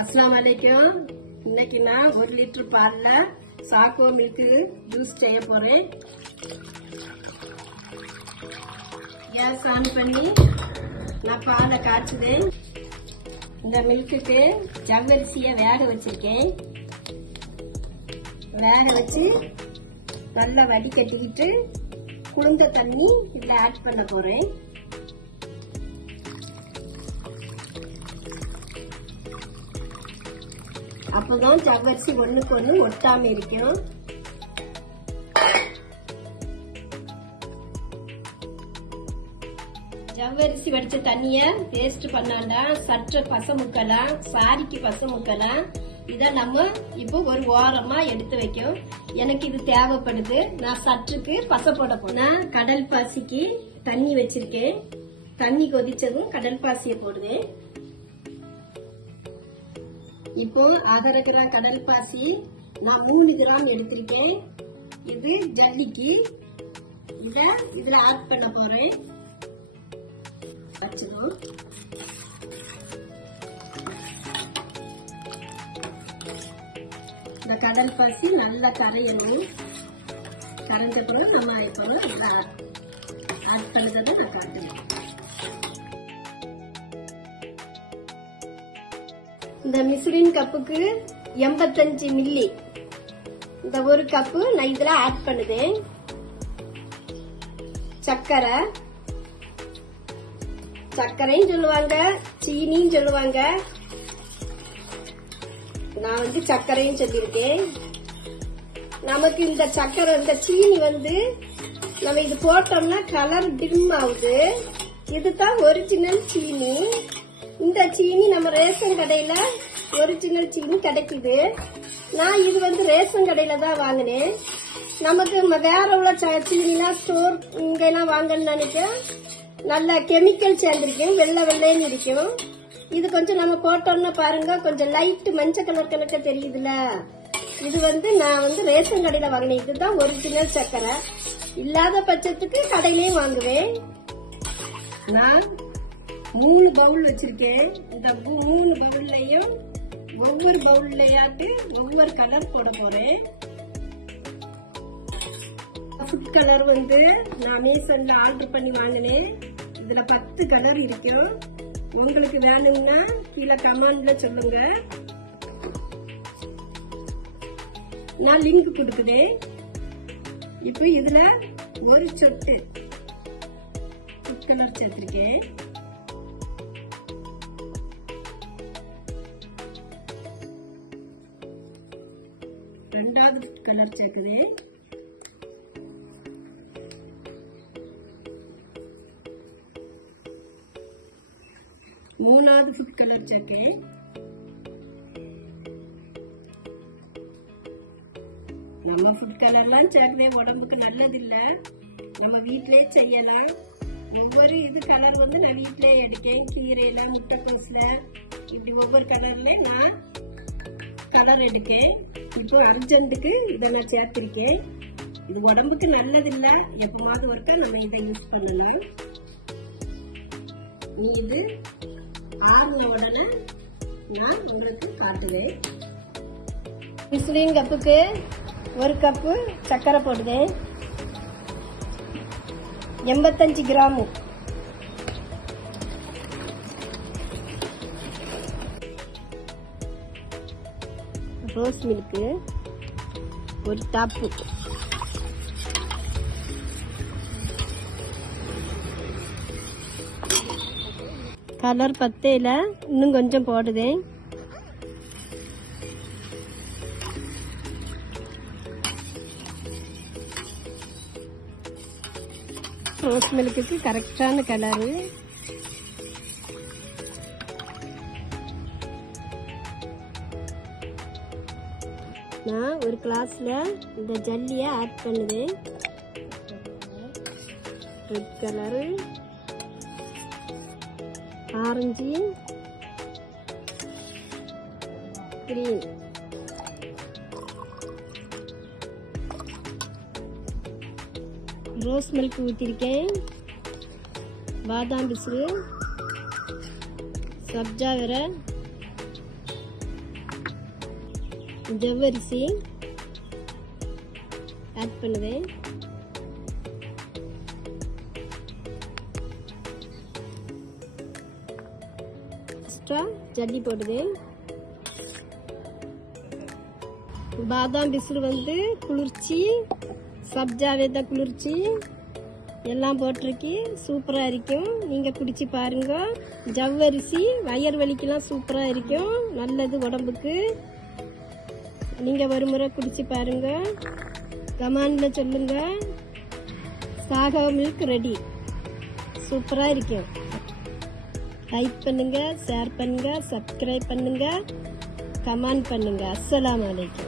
அஸ்லாம் வலைக்கும் இன்னைக்கு நான் ஒரு லிட்டர் பாலில் சாக்கோ மில்க்கு ஜூஸ் செய்ய போகிறேன் கேஸ் ஆன் பண்ணி? நான் பாலை காய்ச்சுதேன். இந்த மில்க்குக்கு ஜவ்வரிசியை வேக வச்சிருக்கேன். வேக வச்சு நல்லா வடிகட்டிக்கிட்டு குளிர்ந்த தண்ணி இதில் ஆட் பண்ண போகிறேன் அப்பதான் ஜவ்வரிசி ஒண்ணுக்கு ஒண்ணு ஒட்டாம இருக்கும் ஜவ்வரிசி வடிச்ச தண்ணிய வேஸ்ட் பண்ணாண்டா சற்று பசை முக்கலாம் சாரிக்கு பசை முக்கலாம் இத நம்ம இப்போ ஒரு ஓரமா எடுத்து வைக்கும். எனக்கு இது தேவைப்படுது. நான் சற்றுக்கு பசை போட போனேன் கடல் பாசிக்கு தண்ணி வச்சிருக்கேன். தண்ணி கொதிச்சதும் கடல் பாசியை போடுவேன். இப்போ அரை கிராம் கடல் பாசி நான் மூணு கிராம் எடுத்திருக்கேன். இது ஜல்லிக்கு. இத இதுல ஆட் பண்ண போறேன். வச்சிடும் இந்த கடல் பாசி நல்லா கரையணும். கரைஞ்ச பிறகு நம்ம இப்போ நல்லா ஆட் பண்ணுறதை நான் காட்டுறேன். இந்த மிஸ்ரின் கப்புக்கு எண்பத்தஞ்சு மில்லி. இந்த ஒரு கப்பு நான் இதுல ஆட் பண்ணுதேன். சர்க்கரை சர்க்கரையும் சொல்லுவாங்க சீனியும் சொல்லுவாங்க. நான் வந்து சர்க்கரையும் சொல்லியிருக்கேன். நமக்கு இந்த சர்க்கரை இந்த சீனி வந்து நம்ம இது போட்டோம்னா கலர் டிம் ஆகுது. இதுதான் ஒரிஜினல் சீனி. இந்த சீனி நம்ம ரேஷன் கடையில ஒரிஜினல் சீனி கிடைக்குது. நான் இது வந்து ரேஷன் கடையில தான் வாங்கினேன். நமக்கு வேற உள்ள சீனிலாம் ஸ்டோர் இங்கெல்லாம் வாங்கன்னு நினைக்கிறேன். நல்ல கெமிக்கல் சேர்ந்திருக்கும் வெள்ளை வெள்ளைன்னு இருக்கும் இது கொஞ்சம் நம்ம போட்டோம்னா பாருங்க கொஞ்சம் லைட் மஞ்சள் கலர் கணக்க தெரியுதுல இது வந்து நான் வந்து ரேஷன் கடையில வாங்கினேன். இதுதான் ஒரிஜினல் சர்க்கரை இல்லாத பட்சத்துக்கு கடையிலயும் வாங்குவேன். நான் மூணு பவுல் வச்சிருக்கேன் இந்த மூணு பவுல்லையும் ஒவ்வொரு பவுல்லையாட்டு ஒவ்வொரு கலர் போட போறேன். ஃபுட் கலர் வந்து நான் அமேசான்ல ஆர்டர் பண்ணி வாங்கினேன். இதுல பத்து கலர் இருக்கும் உங்களுக்கு வேணும்னா கீழே கமெண்ட்ல சொல்லுங்க. நான் லிங்க் கொடுக்குதேன் இப்போ இதுல ஒரு சொட்டு ஃபுட் கலர் சேர்த்திருக்கேன். கலர் மூணாவது ஃபுட் கலர் சேர்க்கேன் நம்ம ஃபுட் கலர்லாம் சேர்க்கவே உடம்புக்கு நல்லது நம்ம வீட்டிலேயே செய்யலாம். ஒவ்வொரு இது கலர் வந்து நான் வீட்டிலேயே எடுக்கேன். கீரையில முட்டைக்கோஸில் இப்படி ஒவ்வொரு கலர்லேயும் நான் கலர் எடுக்கேன். இப்போ அர்ஜென்ட்டுக்கு இதை நான் சேர்த்திருக்கேன். இது உடம்புக்கு நல்லது எப்போமாவது எப்பமாவது ஒருக்கா நம்ம இதை யூஸ் பண்ணலாம் நீ இது ஆறுன உடனே நான் உங்களுக்கு காட்டுவேன். இன்சுலின் கப்புக்கு ஒரு கப்பு சர்க்கரை போடுவேன். எண்பத்தஞ்சு கிராமு. ரோஸ் மில்க்கு ஒரு டாப்பு. கலர் பத்தையில இன்னும் கொஞ்சம் போடுதேன் ரோஸ் மில்க்குக்கு கரெக்டான கலரு நான் ஒரு கிளாஸில் இந்த ஜல்லியை ஆட் பண்ணுது. Red colour orange green rose milk ஊற்றிருக்கேன் பாதாம் பிசுறு சப்ஜா விரை ஜவ்வரிசி ஆட் பண்ணுவேன். எக்ஸ்ட்ரா ஜல்லி போடுவேன். பாதாம் பிசில் வந்து குளிர்ச்சி சப்ஜாவே தான் குளிர்ச்சி எல்லாம் போட்டிருக்கு. சூப்பராக இருக்கும். நீங்கள் குடிச்சு பாருங்க. ஜவ்வரிசி வயர் வலிக்கெலாம் சூப்பராக இருக்கும். நல்லது உடம்புக்கு. நீங்கள் ஒரு முறை குடிச்சு பாருங்க. கமாண்டில் சொல்லுங்க. சாகா மில்க் ரெடி சூப்பராக இருக்கும் லைக் பண்ணுங்க ஷேர் பண்ணுங்க சப்ஸ்கிரைப் பண்ணுங்க. கமெண்ட் பண்ணுங்க. அஸ்லாம் வலைக்கம்